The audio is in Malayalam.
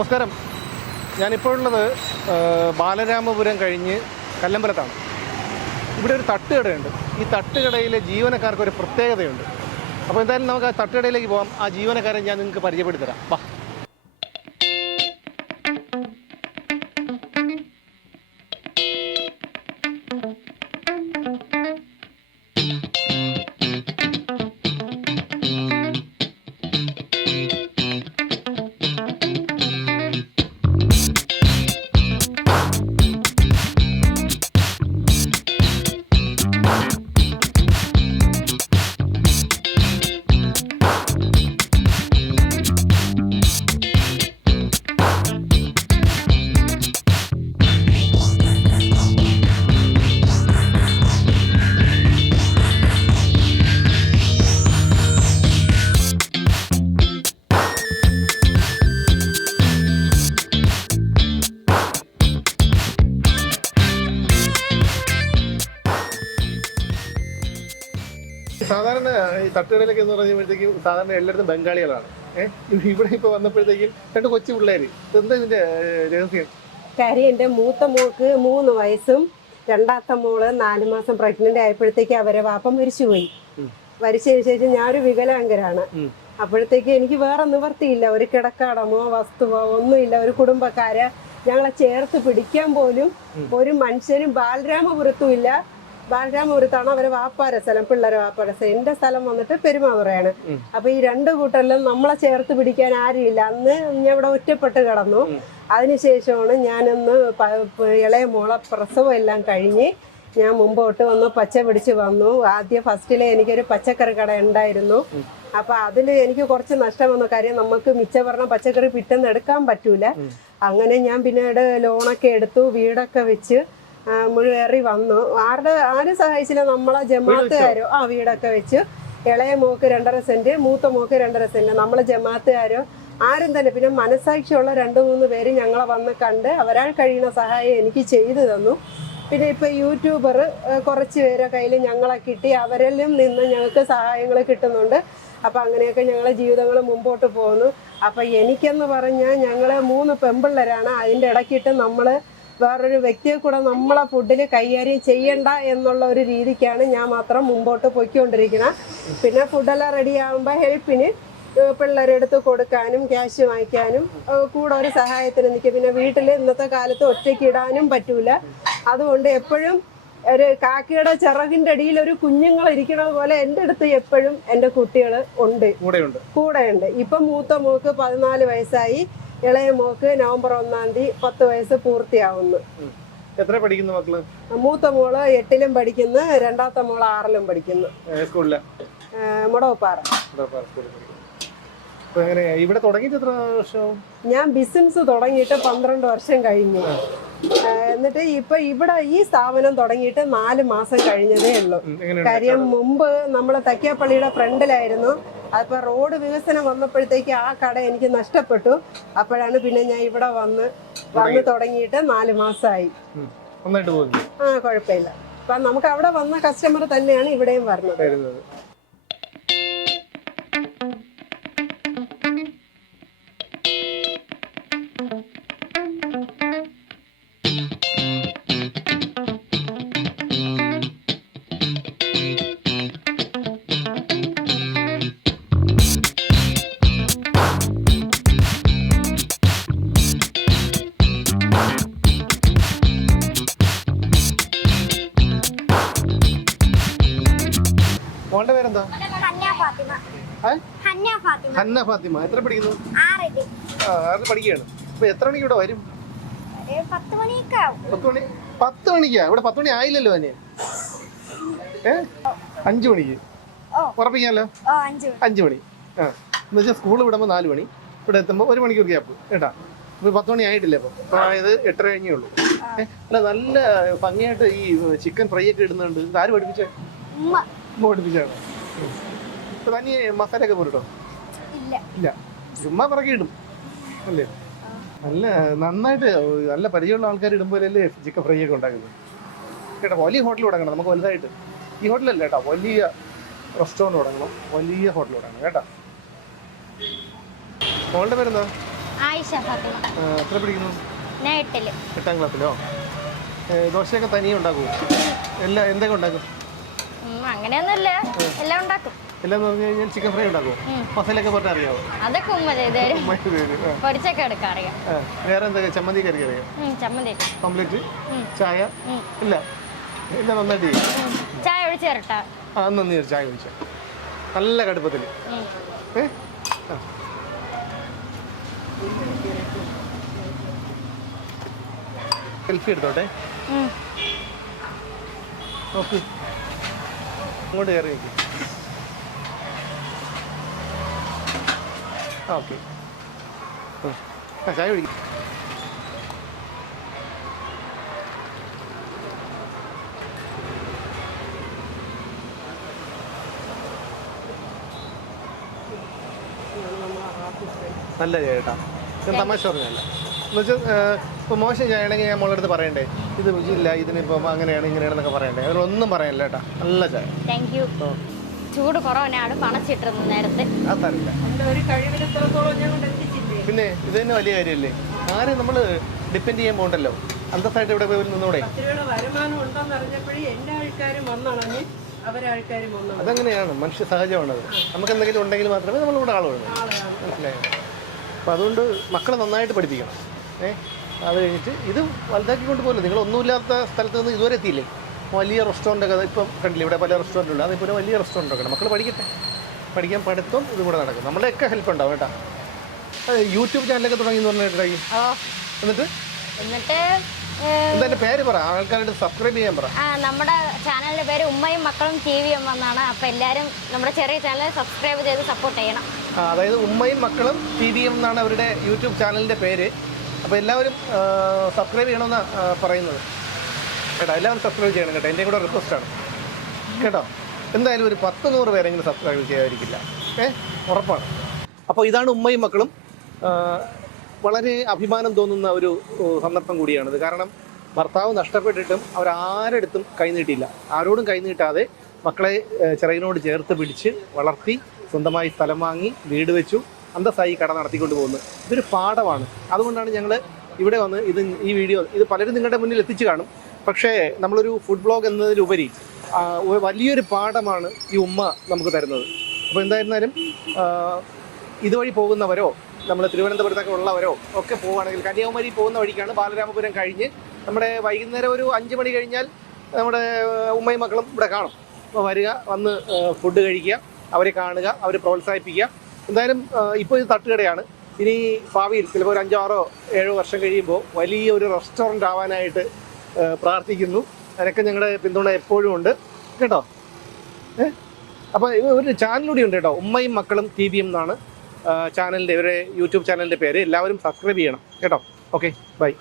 നമസ്കാരം. ഞാനിപ്പോഴുള്ളത് ബാലരാമപുരം കഴിഞ്ഞ് കല്ലമ്പലത്താണ്. ഇവിടെ ഒരു തട്ടുകടയുണ്ട്. ഈ തട്ടുകടയിലെ ജീവനക്കാർക്ക് ഒരു പ്രത്യേകതയുണ്ട്. അപ്പോൾ എന്തായാലും നമുക്ക് ആ തട്ടുകടയിലേക്ക് പോകാം. ആ ജീവനക്കാരെ ഞാൻ നിങ്ങൾക്ക് പരിചയപ്പെടുത്തി തരാം. വാ. സാധാരണ ഈ തട്ടുകടയിലൊക്കെ എന്ന് പറയുമ്പോഴത്തേക്കും സാധാരണ എല്ലായിടത്തും ബംഗാളികളാണ്. ഇവിടെ ഇപ്പോൾ വന്നപ്പോഴത്തേക്കും രണ്ട് കൊച്ചു പിള്ളേർ. എന്താ ഇതിന്റെ രഹസ്യം? കാര്യം എൻ്റെ മൂത്ത മോൾക്ക് 3 വയസ്സും രണ്ടാമത്തെ മോള് 4 മാസം പ്രഗ്നന്റ് ആയപ്പോഴത്തേക്ക് അവരെ വാപ്പം മരിച്ചുപോയി. മരിച്ചതിന് ശേഷം ഞാനൊരു വികലാംഗരാണ്. അപ്പോഴത്തേക്ക് എനിക്ക് വേറെ നിവർത്തിയില്ല. ഒരു കിടക്കടമോ വസ്തുവോ ഒന്നുമില്ല. ഒരു കുടുംബക്കാരെ ഞങ്ങളെ ചേർത്ത് പിടിക്കാൻ പോലും ഒരു മനുഷ്യനും ബാലരാമപുരത്തും ഇല്ല. ബാലരാമപുരത്താണ് അവരെ വാപ്പാര സ്ഥലം, പിള്ളേരെ വാപ്പാര സ്ഥലം. എൻ്റെ സ്ഥലം വന്നിട്ട് പെരുമാതുറയാണ്. അപ്പൊ ഈ 2 കൂട്ടരിലും നമ്മളെ ചേർത്ത് പിടിക്കാൻ ആരുമില്ല. അന്ന് ഞാൻ ഇവിടെ ഒറ്റപ്പെട്ട് കിടന്നു. അതിനുശേഷമാണ് ഞാനൊന്ന് ഇളയ മോളെ പ്രസവം എല്ലാം കഴിഞ്ഞ് ഞാൻ മുമ്പോട്ട് വന്നു, പച്ച പിടിച്ച് വന്നു. ആദ്യം ഫസ്റ്റിലെ എനിക്കൊരു പച്ചക്കറി കട ഉണ്ടായിരുന്നു. അപ്പൊ അതിൽ എനിക്ക് കുറച്ച് നഷ്ടം വന്നു. കാര്യം നമുക്ക് മിച്ചം പറഞ്ഞ പച്ചക്കറി പിറ്റേന്ന് എടുക്കാൻ പറ്റൂല. അങ്ങനെ ഞാൻ പിന്നീട് ലോണൊക്കെ എടുത്തു, വീടൊക്കെ വെച്ച് മുഴുവേറി വന്നു. ആരും സഹായിച്ചില്ല. നമ്മളെ ജമാഅത്തുകാരോ വീടൊക്കെ വെച്ച്. ഇളയ മോക്ക് 2.5 സെന്റ്, മൂത്ത മോക്ക് 2.5 സെന്റ്. നമ്മളെ ജമാഅത്തുകാരോ ആരും തന്നെ, പിന്നെ മനസാക്ഷിയുള്ള 2-3 പേര് ഞങ്ങളെ വന്ന് കണ്ട് അവരാൾ കഴിയുന്ന സഹായം എനിക്ക് ചെയ്തു തന്നു. പിന്നെ ഇപ്പൊ യൂട്യൂബർ കുറച്ച് പേരെ കയ്യിൽ ഞങ്ങളെ കിട്ടി. അവരിലും നിന്ന് ഞങ്ങൾക്ക് സഹായങ്ങൾ കിട്ടുന്നുണ്ട്. അപ്പൊ അങ്ങനെയൊക്കെ ഞങ്ങളെ ജീവിതങ്ങൾ മുമ്പോട്ട് പോകുന്നു. അപ്പൊ എനിക്കെന്ന് പറഞ്ഞാൽ ഞങ്ങള് 3 പെമ്പിള്ളേരാണ്. അതിൻ്റെ ഇടയ്ക്കിട്ട് നമ്മള് വേറൊരു വ്യക്തിയെ കൂടെ നമ്മളെ ഫുഡിൽ കൈകാര്യം ചെയ്യണ്ട എന്നുള്ള ഒരു രീതിക്കാണ് ഞാൻ മാത്രം മുമ്പോട്ട് പൊയ്ക്കൊണ്ടിരിക്കുന്നത്. പിന്നെ ഫുഡെല്ലാം റെഡി ആകുമ്പോൾ ഹെൽപ്പിന് പിള്ളേരെടുത്ത് കൊടുക്കാനും ക്യാഷ് വാങ്ങിക്കാനും കൂടെ ഒരു സഹായത്തിന് നിൽക്കും. പിന്നെ വീട്ടിൽ ഇന്നത്തെ കാലത്ത് ഒറ്റയ്ക്ക് ഇടാനും പറ്റൂല. അതുകൊണ്ട് എപ്പോഴും ഒരു കാക്കയുടെ ചിറകിൻ്റെ അടിയിൽ ഒരു കുഞ്ഞുങ്ങൾ ഇരിക്കുന്നത് പോലെ എൻ്റെ അടുത്ത് എപ്പോഴും എൻ്റെ കുട്ടികൾ കൂടെയുണ്ട്. ഇപ്പം മൂത്ത മോക്ക് 14 വയസ്സായി. ഇളയ മോക്ക് നവംബർ 1-ാം തീയതി 10 വയസ്സ് പൂർത്തിയാവുന്നു. എത്ര പഠിക്കുന്നു മക്കള്? മൂത്ത മോള് 8ലും പഠിക്കുന്നു, രണ്ടാമത്തെ മോള് 6ലും പഠിക്കുന്നു. മുടവപ്പാറ. ഇവിടെ തുടങ്ങിയിട്ട് എത്ര വർഷം? ഞാൻ ബിസിനസ് തുടങ്ങിയിട്ട് 12 വർഷം കഴിഞ്ഞു. എന്നിട്ട് ഇപ്പൊ ഇവിടെ ഈ സ്ഥാപനം തുടങ്ങിയിട്ട് 4 മാസം കഴിഞ്ഞതേ ഉള്ളൂ. കാര്യം മുമ്പ് നമ്മൾ തക്കിയാപ്പള്ളിയുടെ ഫ്രണ്ടിലായിരുന്നു. അപ്പൊ റോഡ് വികസനം വന്നപ്പോഴത്തേക്ക് ആ കട എനിക്ക് നഷ്ടപ്പെട്ടു. അപ്പോഴാണ് പിന്നെ ഞാൻ ഇവിടെ വന്ന് തുടങ്ങിയിട്ട് 4 മാസമായി. കുഴപ്പമില്ല. അപ്പൊ നമുക്ക് അവിടെ വന്ന കസ്റ്റമർ തന്നെയാണ് ഇവിടെയും വരുന്നത്. മോളുടെ പേരെന്താ? ഹന്ന ഫാത്തിമ. എത്ര പഠിക്കുന്നു? 6ൽ പഠിക്കുകയാണ്. അപ്പൊ എത്ര മണിക്ക് ഇവിടെ വരും? 10 മണിക്കാ. 10 മണിക്കാ? ഇവിടെ 10 മണി ആയില്ലല്ലോ തന്നെ. 5 മണിക്ക് ഉറപ്പിക്കാമല്ലോ. 5 മണി. എന്നുവെച്ചാൽ സ്കൂൾ വിടുമ്പോൾ 4 മണി, ഇവിടെ എത്തുമ്പോൾ 1 മണിക്കൂർ ഗ്യാപ്പ് കേട്ടാ. ഇപ്പൊ 10 മണി ആയിട്ടില്ല. ഇപ്പൊ അതായത് 8:30 കഴിഞ്ഞേ ഉള്ളൂ. അല്ല, നല്ല ഭംഗിയായിട്ട് ഈ ചിക്കൻ ഫ്രൈ ഒക്കെ ഇടുന്നുണ്ട്. ഇത് ആര് പഠിപ്പിച്ചേ? ഉമ്മ പഠിപ്പിച്ചാണ്. ഇപ്പൊ തനി മസാല ഒക്കെ പോരട്ടോ? ഇല്ല, ചുമ്മാ പിറകെ ഇടും അല്ലേ? നല്ല നന്നായിട്ട് നല്ല പരിചയമുള്ള ആൾക്കാർ ഇടുമ്പോഴല്ലേ ചിക്കൻ ഫ്രൈ ഒക്കെ ഉണ്ടാക്കുന്നത് കേട്ടോ. വലിയ ഹോട്ടൽ തുടങ്ങണം നമുക്ക് വലുതായിട്ട്. ഈ ഹോട്ടലല്ല കേട്ടോ, വലിയ റെസ്റ്റോറൻറ്റ് തുടങ്ങണം, വലിയ ഹോട്ടൽ തുടങ്ങണം കേട്ടോ. മോളുടെ പേരെന്താ? ആയിഷ ഫാത്തിമ. എത്ര പഠിക്കുന്നു? ഞാൻ 8ല്. 8ാം ക്ലാസ്സിലോ? ദോശയൊക്കെ തനിയെ ഉണ്ടാക്കുമോ? എന്തൊക്കെ ഉണ്ടാക്കും? അങ്ങനെയൊന്നുമില്ല, എല്ലാം ഉണ്ടാക്കും. എല്ലാം എന്ന് പറഞ്ഞു കഴിഞ്ഞാൽ ചിക്കൻ ഫ്രൈ ഉണ്ടാക്കുമോ? മസാലയൊക്കെ പറഞ്ഞാൽ അറിയാമോ? അതൊക്കെ ഉമ്മ ചെയ്തേരും. പൊരിച്ചൊക്കെ എടുക്കാൻ അറിയാം. വേറെ എന്തൊക്കെ? ചമ്മന്തി കറി അറിയാം? ചമ്മന്തി, ഓംലെറ്റ്, ചായ? ഇല്ല, എല്ലാം നന്നായിട്ട് ചെയ്യും. ചായ ഒഴിച്ച് തരട്ടാ? നന്ദി, ചായ ഒഴിച്ച നല്ല കടുപ്പത്തിൽ. സെൽഫി എടുത്തോട്ടെ. നോക്ക്, അങ്ങോട്ട് കയറി നോക്കി. ഓക്കെ, ചായ കുടിക്കും. നല്ല ചായ കേട്ടോ, ഞാൻ തമാശ പറഞ്ഞല്ല. എന്നുവെച്ചാൽ ഇപ്പോൾ മോശം ചായ ആണെങ്കിൽ ഞാൻ മോളുടെ അടുത്ത് പറയണ്ടേ, ഇത് രുചിയില്ല, ഇതിനിപ്പം അങ്ങനെയാണ് ഇങ്ങനെയാണെന്നൊക്കെ പറയണ്ടേ? അതിലൊന്നും പറയല്ല കേട്ടോ, നല്ല ചായ. Thank you. ചൂട് കുറവനാണ് പണച്ചിട്ടിരുന്നത് നേരത്തെ. അതറിയില്ല, പിന്നെ ഇത് തന്നെ വലിയ കാര്യമല്ലേ. ആരും നമ്മൾ ഡിപ്പെൻഡ് ചെയ്യാൻ പോകണ്ടല്ലോ, അന്തസ്സായിട്ട് ഇവിടെ പോയി നിന്നൂടെ? അതങ്ങനെയാണ്, മനുഷ്യ സഹജമാണത്. നമുക്ക് എന്തെങ്കിലും ഉണ്ടെങ്കിൽ മാത്രമേ നമ്മളിവിടെ ആളുള്ളൂ, മനസ്സിലായോ? അപ്പോൾ അതുകൊണ്ട് മക്കളെ നന്നായിട്ട് പഠിപ്പിക്കണം. അത് കഴിഞ്ഞിട്ട് ഇത് വലുതാക്കിക്കൊണ്ട് പോലും നിങ്ങളൊന്നുമില്ലാത്ത സ്ഥലത്ത് നിന്ന് ഇതുവരെ എത്തിയില്ലേ? വലിയ റെസ്റ്റോറൻറ്റൊക്കെ ഇപ്പം കണ്ടില്ലേ, ഇവിടെ പല റെസ്റ്റോറൻറ്റുണ്ട്. അതേപോലെ വലിയ റെസ്റ്റോറൻറ്റൊക്കെ മക്കൾ പഠിക്കട്ടെ, പഠിക്കാൻ പഠിത്തം ഇതും കൂടെ നടക്കും. നമ്മുടെയൊക്കെ ഹെൽപ്പ് ഉണ്ടാവും കേട്ടോ. യൂട്യൂബ് ചാനലൊക്കെ തുടങ്ങി എന്ന് പറഞ്ഞിട്ടുണ്ടായി. എന്നിട്ട് എന്താ പേര് പറ, ആൾക്കാരുടെ സബ്സ്ക്രൈബ് ചെയ്യാൻ പറ. നമ്മുടെ ചാനലിന്റെ പേര് ഉമ്മയും മക്കളും TVM എന്നാണ്. അപ്പോൾ എല്ലാവരും നമ്മുടെ ചെറിയ ചാനൽ സബ്സ്ക്രൈബ് ചെയ്ത് സപ്പോർട്ട് ചെയ്യണം. അതായത് ഉമ്മയും മക്കളും TVM എന്നാണ് അവരുടെ യൂട്യൂബ് ചാനലിൻ്റെ പേര്. അപ്പോൾ എല്ലാവരും സബ്സ്ക്രൈബ് ചെയ്യണമെന്നാണ് പറയുന്നത് കേട്ടോ. എല്ലാവരും സബ്സ്ക്രൈബ് ചെയ്യണം കേട്ടോ, എൻ്റെ കൂടെ റിക്വസ്റ്റാണ് കേട്ടോ. എന്തായാലും ഒരു 10-100 പേരെങ്കിലും സബ്സ്ക്രൈബ് ചെയ്യാതിരിക്കില്ല, ഉറപ്പാണ്. അപ്പോൾ ഇതാണ് ഉമ്മയും മക്കളും. വളരെ അഭിമാനം തോന്നുന്ന ഒരു സന്ദർഭം കൂടിയാണിത്. കാരണം ഭർത്താവ് നഷ്ടപ്പെട്ടിട്ടും അവരാരെടുത്തും കൈനീട്ടിയില്ല. ആരോടും കൈനീട്ടാതെ മക്കളെ ചിറകിനോട് ചേർത്ത് പിടിച്ച് വളർത്തി, സ്വന്തമായി സ്ഥലം വാങ്ങി, വീട് വെച്ചു, അന്തസ്സായി കട നടത്തിക്കൊണ്ട് പോകുന്നത്. ഇതൊരു പാഠമാണ്. അതുകൊണ്ടാണ് ഞങ്ങൾ ഇവിടെ വന്ന് ഈ വീഡിയോ പലരും നിങ്ങളുടെ മുന്നിൽ എത്തിച്ചു കാണും. പക്ഷേ നമ്മളൊരു ഫുഡ് ബ്ലോഗ് എന്നതിലുപരി വലിയൊരു പാഠമാണ് ഈ ഉമ്മ നമുക്ക് തരുന്നത്. അപ്പോൾ എന്തായിരുന്നാലും ഇതുവഴി പോകുന്നവരോ നമ്മൾ തിരുവനന്തപുരത്തൊക്കെ ഉള്ളവരോ ഒക്കെ പോവുകയാണെങ്കിൽ കന്യാകുമാരി പോകുന്ന വഴിക്കാണ്. ബാലരാമപുരം കഴിഞ്ഞ് നമ്മുടെ വൈകുന്നേരം ഒരു 5 മണി കഴിഞ്ഞാൽ നമ്മുടെ ഉമ്മയും മക്കളും ഇവിടെ കാണും. അപ്പോൾ വരിക, വന്ന് ഫുഡ് കഴിക്കുക, അവരെ കാണുക, അവരെ പ്രോത്സാഹിപ്പിക്കുക. എന്തായാലും ഇപ്പോൾ ഇത് തട്ടുകടയാണ്. ഇനി ഭാവിയിൽ ചിലപ്പോൾ ഒരു 5-6-7 വർഷം കഴിയുമ്പോൾ വലിയൊരു റെസ്റ്റോറൻ്റ് ആവാനായിട്ട് പ്രാർത്ഥിക്കുന്നു. അതിനൊക്കെ ഞങ്ങളുടെ പിന്തുണ എപ്പോഴും ഉണ്ട് കേട്ടോ. അപ്പോൾ ഒരു ചാനലൂടെ ഉണ്ട് കേട്ടോ, ഉമ്മയും മക്കളും TVM എന്നാണ് ചാനലിൻ്റെ, ഇവരുടെ യൂട്യൂബ് ചാനലിൻ്റെ പേര്. എല്ലാവരും സബ്സ്ക്രൈബ് ചെയ്യണം കേട്ടോ. Okay, by.